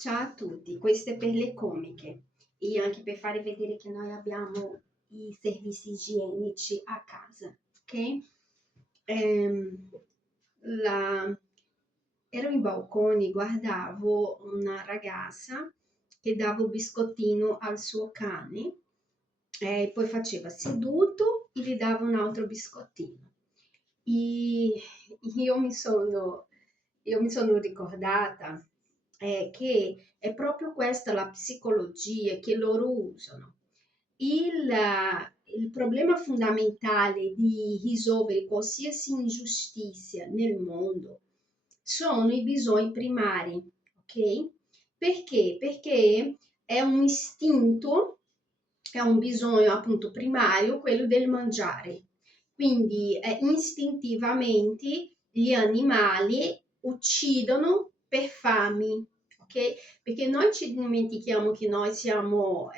Ciao a tutti, queste per le comiche e anche per fare vedere che noi abbiamo i servizi igienici a casa, ok? Ehm, la- Ero in balcone, guardavo una ragazza che dava un biscottino al suo cane e poi faceva seduto e gli dava un altro biscottino. E io mi sono, io mi sono ricordata che è proprio questa la psicologia che loro usano. Il problema fondamentale di risolvere qualsiasi ingiustizia nel mondo sono i bisogni primari, ok? Perché? Perché è un istinto, è un bisogno appunto primario, quello del mangiare. Quindi istintivamente gli animali uccidono per fame, ok? Perché noi ci dimentichiamo che noi siamo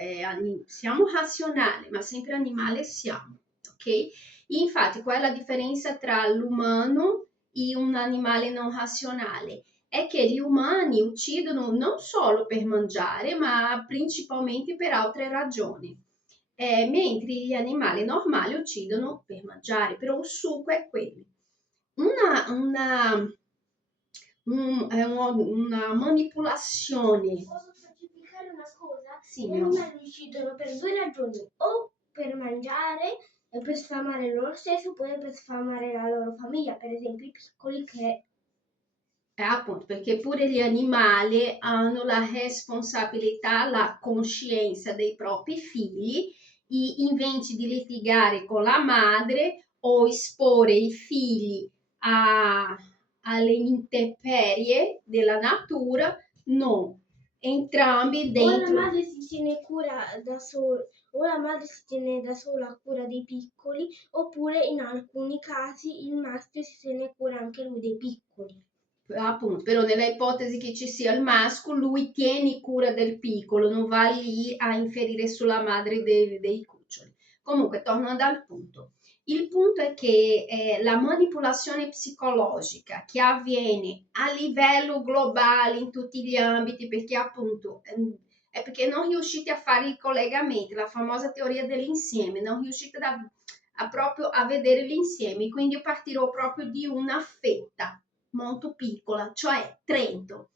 razionali, ma sempre animali siamo, ok? Infatti, qual è la differenza tra l'umano e un animale non razionale? È che gli umani uccidono non solo per mangiare, ma principalmente per altre ragioni. Mentre gli animali normali uccidono per mangiare, però il succo è quello. Una, una, una manipolazione. Posso specificare una cosa? Sì, Gli animali uccidono per due ragioni, o per mangiare e per sfamare loro stessi, oppure per sfamare la loro famiglia, per esempio i piccoli che... appunto, perché pure gli animali hanno la responsabilità, la coscienza dei propri figli e invece di litigare con la madre o esporre i figli alle intemperie della natura, no, entrambi O la dentro. madre si tiene cura da sola, o la madre si tiene da sola a cura dei piccoli, oppure in alcuni casi il maschio si tiene cura anche lui dei piccoli. Appunto, però nella ipotesi che ci sia il maschio, lui tiene cura del piccolo, non va lì a inferire sulla madre dei cuccioli. Comunque, tornando al punto. Il punto è che la manipolazione psicologica che avviene a livello globale in tutti gli ambiti, perché appunto è perché non riuscite a fare i collegamenti, la famosa teoria dell'insieme, non riuscite proprio a vedere l'insieme, quindi io partirò proprio di una fetta molto piccola, cioè Trento.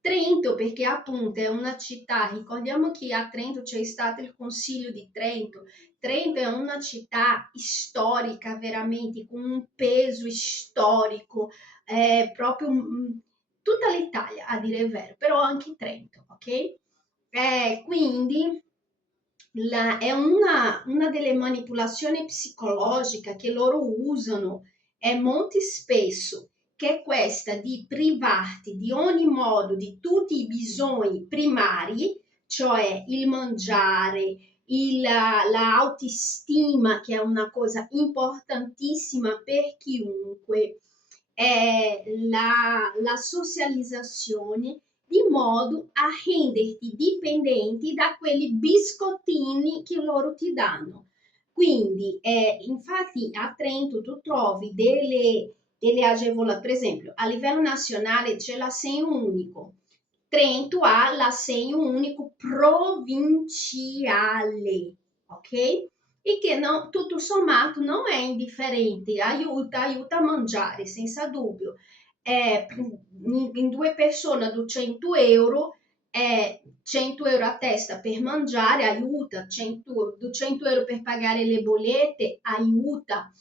Trento perché appunto è una città, ricordiamo che a Trento c'è stato il Consiglio di Trento. Trento è una città storica veramente, con un peso storico, proprio tutta l'Italia a dire il vero, però anche Trento, ok? Quindi è una delle manipolazioni psicologiche che loro usano è molto spesso che è questa di privarti di ogni modo di tutti i bisogni primari, cioè il mangiare, l'autostima, che è una cosa importantissima per chiunque, la socializzazione, di modo a renderti dipendenti da quelli biscottini che loro ti danno. Quindi, infatti a Trento tu trovi delle agevolazioni, per esempio a livello nazionale c'è l'assegno unico, Trento ha l'assegno unico provinciale, ok? E che non, tutto sommato non è indifferente, aiuta a mangiare senza dubbio. In due persone 200 euro, 100 euro a testa per mangiare aiuta, 200 euro per pagare le bollette aiuta,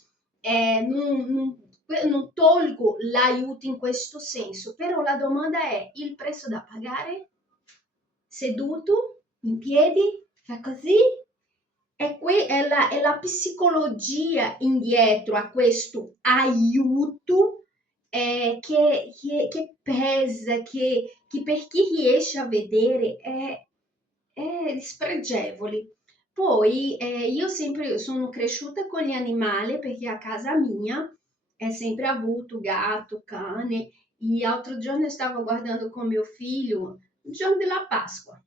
non tolgo l'aiuto in questo senso, però la domanda è il prezzo da pagare? Seduto, in piedi, fa così? È la psicologia indietro a questo aiuto che pesa, che per chi riesce a vedere è spregevole. Poi io sempre sono cresciuta con gli animali perché a casa mia è sempre avuto gatto, cane. E l'altro giorno stavo guardando con mio figlio il giorno della Pasqua.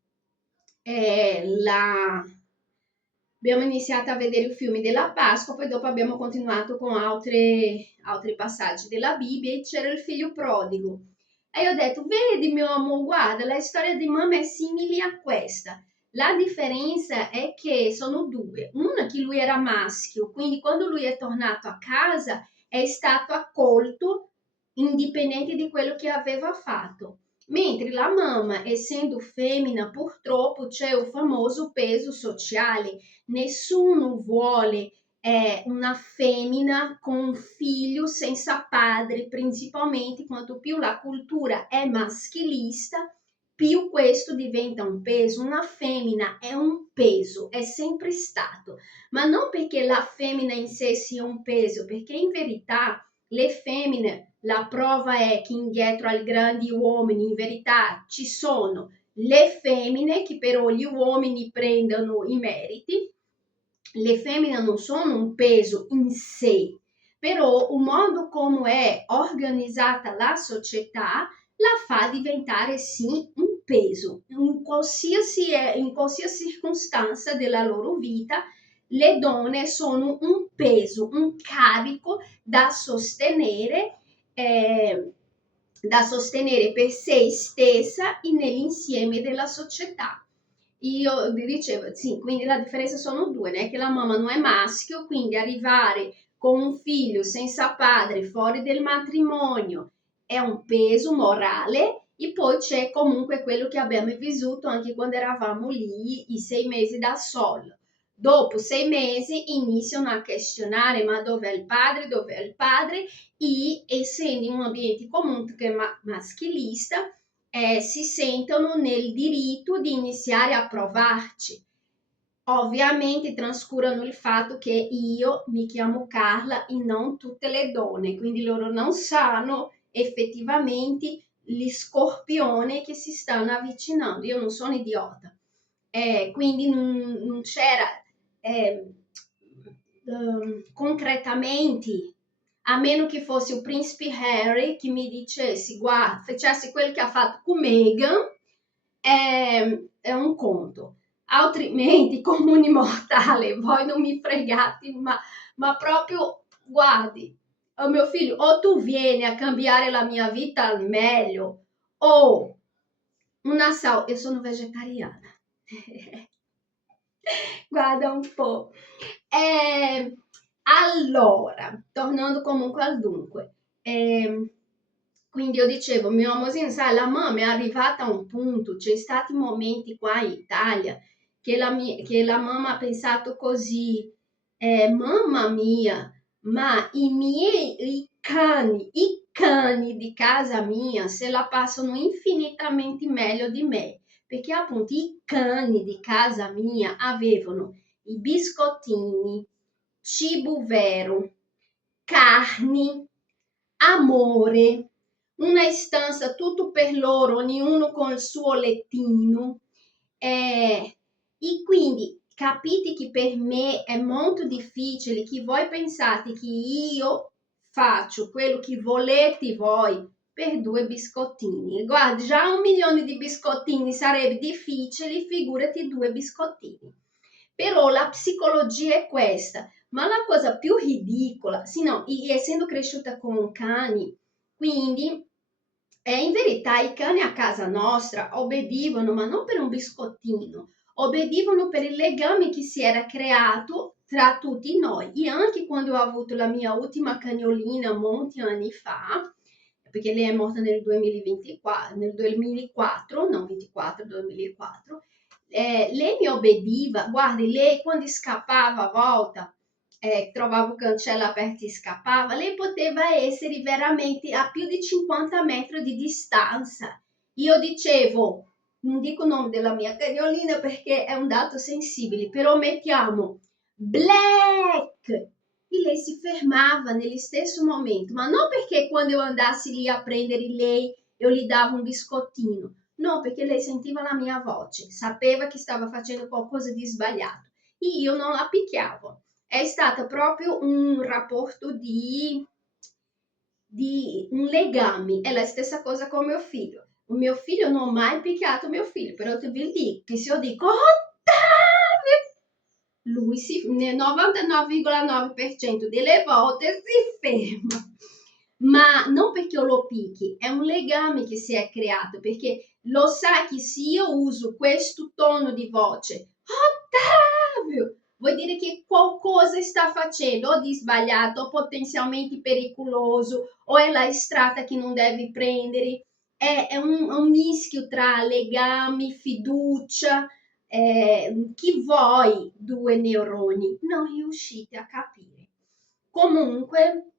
Abbiamo iniziato a vedere i film della Pasqua, poi dopo abbiamo continuato con altri passaggi della Bibbia e c'era il figlio prodigo. Aí ho detto, vedi mio amor, guarda, la storia di mamma è simile a questa. La differenza è che sono due. Una che lui era maschio, quindi quando lui è tornato a casa è stato accolto indipendente di quello che aveva fatto. Mentre la mamma, essendo femmina, purtroppo c'è il famoso peso sociale. Nessuno vuole una femmina con un figlio senza padre, principalmente quanto più la cultura è maschilista, più questo diventa un peso. Una femmina è un peso, è sempre stato, ma non perché la femmina in sé sia un peso, perché in verità le femmine, la prova è che indietro ai grandi uomini in verità ci sono le femmine che però gli uomini prendono i meriti. Le femmine non sono un peso in sé, però il modo come è organizzata la società la fa diventare sì un peso. In qualsiasi circostanza della loro vita, le donne sono un peso, un carico eh, da sostenere per se stessa e nell'insieme della società. Io vi dicevo, sì, quindi la differenza sono due, né? Che la mamma non è maschio, quindi arrivare con un figlio senza padre, fuori del matrimonio, è un peso morale, e poi c'è comunque quello che abbiamo vissuto anche quando eravamo lì, i 6 mesi da solo. Dopo 6 mesi iniziano a questionare, ma dov'è il padre, dov'è il padre, e essendo in un ambiente comunque maschilista, si sentono nel diritto di iniziare a provarci. Ovviamente trascurano il fatto che io mi chiamo Carla e non tutte le donne, quindi loro non sanno effettivamente gli scorpioni che si stanno avvicinando. Io non sono idiota. Quindi non c'era concretamente, a meno che fosse il principe Harry che mi dicesse, guarda, facesse quello che ha fatto con Meghan, è un conto. Altrimenti, comuni mortale, voi non mi fregate, ma proprio, guardi, oh mio figlio, o tu vieni a cambiare la mia vita al meglio, o io sono vegetariana. Guarda un po'. Allora, tornando comunque al dunque, quindi io dicevo, mio amorino, sai, la mamma è arrivata a un punto, c'è stati momenti qua in Italia che la mamma ha pensato così, mamma mia, ma i cani di casa mia se la passano infinitamente meglio di me, perché appunto i cani di casa mia avevano i biscottini, cibo vero, carni, amore, una stanza tutto per loro, ognuno con il suo lettino. E quindi capite che per me è molto difficile che voi pensate che io faccio quello che volete voi per 2 biscottini. Guarda, già 1 milione di biscottini sarebbe difficile, figurati 2 biscottini. Però la psicologia è questa. Ma la cosa più ridicola, sì no, essendo cresciuta con cani, quindi in verità i cani a casa nostra obbedivano, ma non per un biscottino, obbedivano per il legame che si era creato tra tutti noi. E anche quando ho avuto la mia ultima cagnolina molti anni fa, perché lei è morta nel 2024, nel 2004, no 24, 2004, lei mi obbediva, guardi, lei quando scappava a volta, trovavo cancello aperto e scappava, lei poteva essere veramente a più di 50 metri di distanza. Io dicevo, non dico il nome della mia cagnolina perché è un dato sensibile, però mettiamo Black! E lei si fermava nello stesso momento, ma non perché quando io andassi lì a prendere lei io gli davo un biscottino, no, perché lei sentiva la mia voce, sapeva che stava facendo qualcosa di sbagliato e io non la picchiavo. È stato proprio un rapporto di un legame, è la stessa cosa con mio figlio. Il mio figlio non ha mai picchiato mio figlio, però ti vi dico che se io dico Ottavio, lui nel 99,9% delle volte si ferma. ma non perché io lo picchi, è un legame che si è creato, perché lo sa che se io uso questo tono di voce, Ottavio, vuol dire che qualcosa sta facendo o di sbagliato, o potenzialmente pericoloso, o è la strada che non devi prendere. È un mischio tra legami, fiducia, chi vuoi due neuroni non riuscite a capire. Comunque,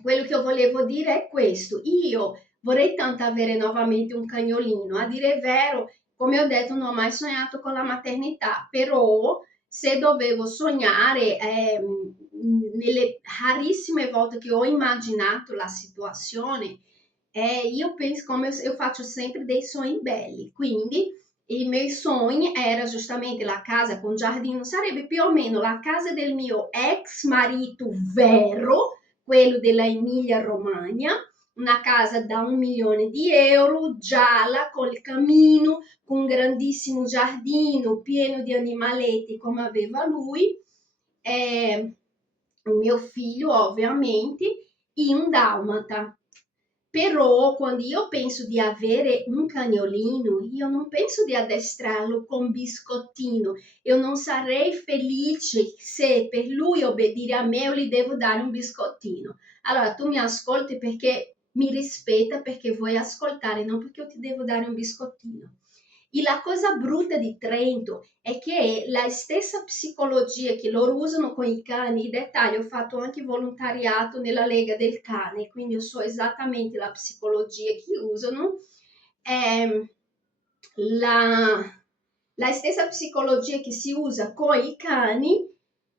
quello che io volevo dire è questo. Io vorrei tanto avere nuovamente un cagnolino. A dire il vero, come ho detto, non ho mai sognato con la maternità, però se dovevo sognare, nelle rarissime volte che ho immaginato la situazione, io penso, come eu faccio sempre dei sogni belli, quindi i miei sogni era giustamente la casa con giardino, sarebbe più o meno la casa del mio ex marito vero, quello della Emilia Romagna, una casa da 1 milione di euro, gialla, col camino, con un grandissimo giardino pieno di animaletti come aveva lui, il mio figlio ovviamente, e un dalmata. Però quando io penso di avere un cagnolino, io non penso di addestrarlo con biscottino. Io non sarei felice se per lui obbedire a me io gli devo dare un biscottino. Allora tu mi ascolti perché mi rispetta, perché vuoi ascoltare, non perché io ti devo dare un biscottino. E la cosa brutta di Trento è che la stessa psicologia che loro usano con i cani, in dettaglio ho fatto anche volontariato nella Lega del Cane, quindi io so esattamente la psicologia che usano, è la stessa psicologia che si usa con i cani,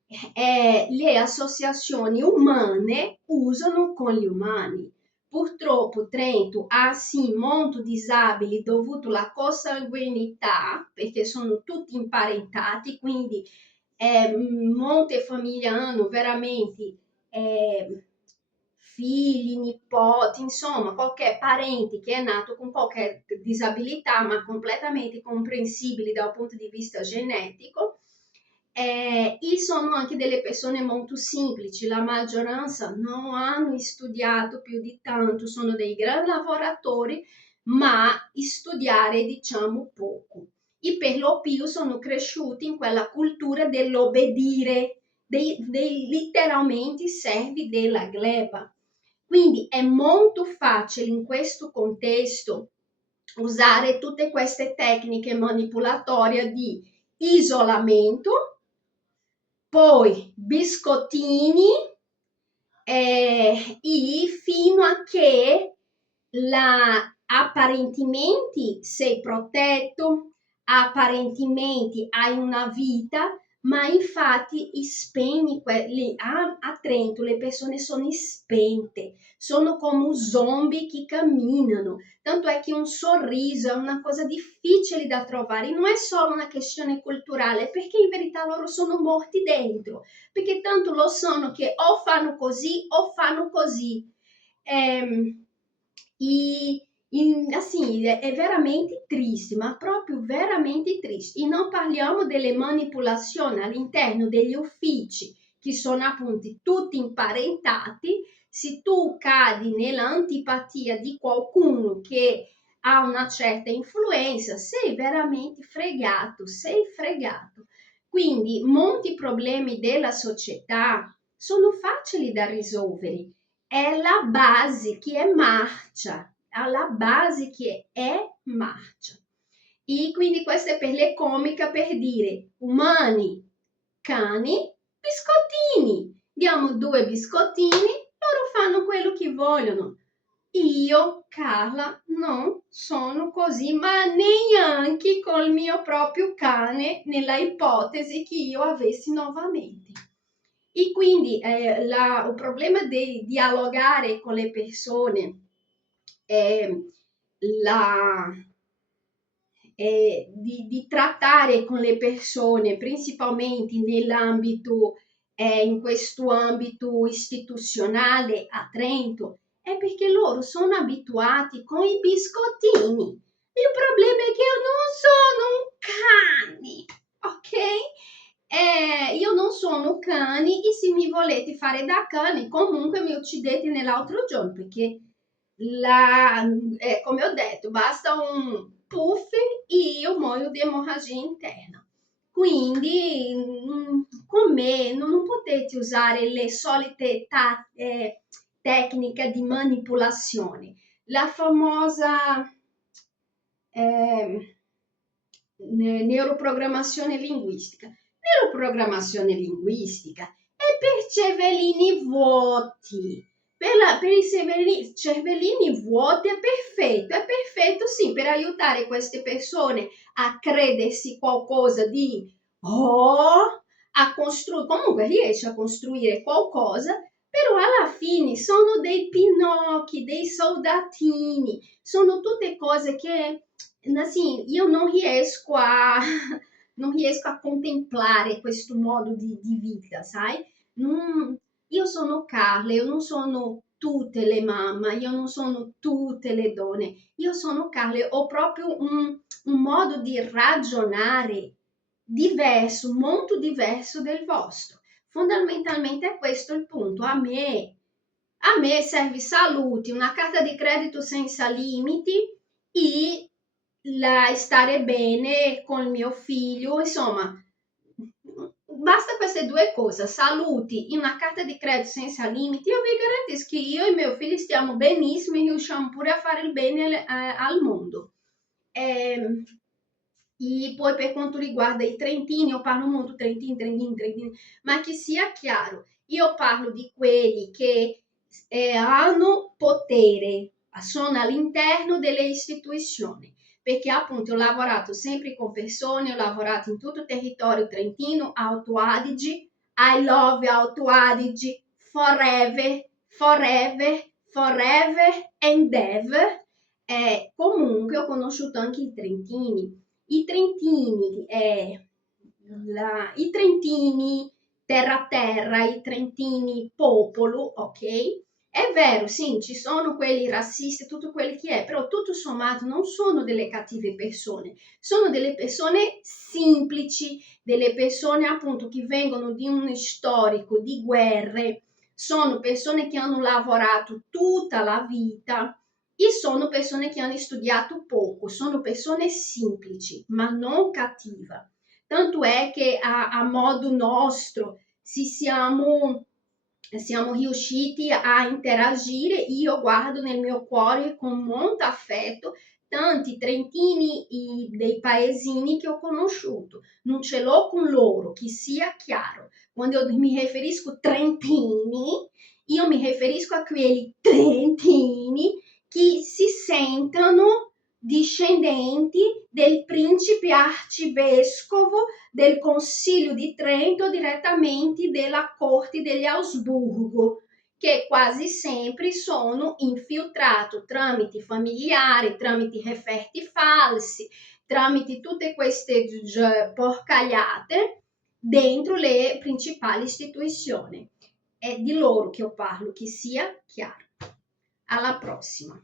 le associazioni umane usano con gli umani. Purtroppo Trento ha sì molto disabili dovuto alla consanguinità, perché sono tutti imparentati, quindi molte famiglie hanno veramente figli, nipoti, insomma, qualche parente che è nato con qualche disabilità, ma completamente comprensibili dal punto di vista genetico. E sono anche delle persone molto semplici, la maggioranza non hanno studiato più di tanto, sono dei grandi lavoratori, ma studiare diciamo poco. E per lo più sono cresciuti in quella cultura dell'obbedire, dei letteralmente servi della gleba. Quindi è molto facile in questo contesto usare tutte queste tecniche manipolatorie di isolamento, poi biscottini, e fino a che apparentemente sei protetto, apparentemente hai una vita, ma infatti spegni a Trento le persone sono spente, sono come zombie che camminano, tanto è che un sorriso è una cosa difficile da trovare, non è solo una questione culturale, perché in verità loro sono morti dentro, perché tanto lo sanno che o fanno così o fanno così. Assim, è veramente triste, ma proprio veramente triste. E non parliamo delle manipolazioni all'interno degli uffici, che sono appunto tutti imparentati. Se tu cadi nell'antipatia di qualcuno che ha una certa influenza, sei veramente fregato, sei fregato. Quindi molti problemi della società sono facili da risolvere. È la base che è marcia, alla base che è marcia. E quindi questo è per le comiche, per dire umani, cani, biscottini. Diamo 2 biscottini, loro fanno quello che vogliono. Io, Carla, non sono così, ma neanche col mio proprio cane, nella ipotesi che io avessi nuovamente. E quindi il problema di dialogare con le persone, la, di trattare con le persone, principalmente nell'ambito, in questo ambito istituzionale a Trento, è perché loro sono abituati con i biscottini. Il problema è che io non sono un cane, ok? io non sono cani e se mi volete fare da cani comunque mi uccidete nell'altro giorno perché come ho detto basta un puff e io muoio di emorragia interna. Quindi con me non potete usare le solite tecniche di manipolazione. La famosa neuroprogrammazione linguistica. Neuroprogrammazione linguistica è per cervellini vuoti. Per i cervellini vuoti è perfetto sì, per aiutare queste persone a credersi qualcosa di a costruire, comunque riesce a costruire qualcosa, però alla fine sono dei pinocchi, dei soldatini, sono tutte cose che assim, io non riesco a non riesco a contemplare questo modo di vita, sai? Io sono Carla, io non sono tutte le mamme, io non sono tutte le donne, io sono Carla, ho proprio un modo di ragionare diverso, molto diverso del vostro. Fondamentalmente è questo il punto. A me serve Saluti, una carta di credito senza limiti e stare bene con mio figlio, insomma, basta queste due cose, Saluti e una carta di credito senza limiti, io vi garantisco che io e mio figlio stiamo benissimo e riusciamo pure a fare il bene al mondo. E poi per quanto riguarda i trentini, io parlo molto trentini, ma che sia chiaro, io parlo di quelli che hanno potere, sono all'interno delle istituzioni, perché appunto ho lavorato sempre con persone, ho lavorato in tutto il territorio trentino, Alto Adige, I love Alto Adige, forever, forever, forever and ever. Comunque ho conosciuto anche i trentini. I trentini terra terra, i trentini popolo, ok? È vero, sì, ci sono quelli razzisti, tutto quelli che è, però tutto sommato non sono delle cattive persone, sono delle persone semplici, delle persone appunto che vengono di un storico di guerre, sono persone che hanno lavorato tutta la vita e sono persone che hanno studiato poco, sono persone semplici, ma non cattive. Tanto è che a modo nostro siamo riusciti a interagire, io guardo nel mio cuore con molto affetto tanti trentini dei paesini che ho conosciuto, non ce l'ho con loro, che sia chiaro. Quando io mi riferisco a trentini, io mi riferisco a quelli trentini che si sentono discendenti del principe arcivescovo del Consiglio di Trento direttamente della corte degli Asburgo, che quasi sempre sono infiltrati tramite familiari, tramite referti falsi, tramite tutte queste porcagliate dentro le principali istituzioni. È di loro che io parlo, che sia chiaro. Alla prossima!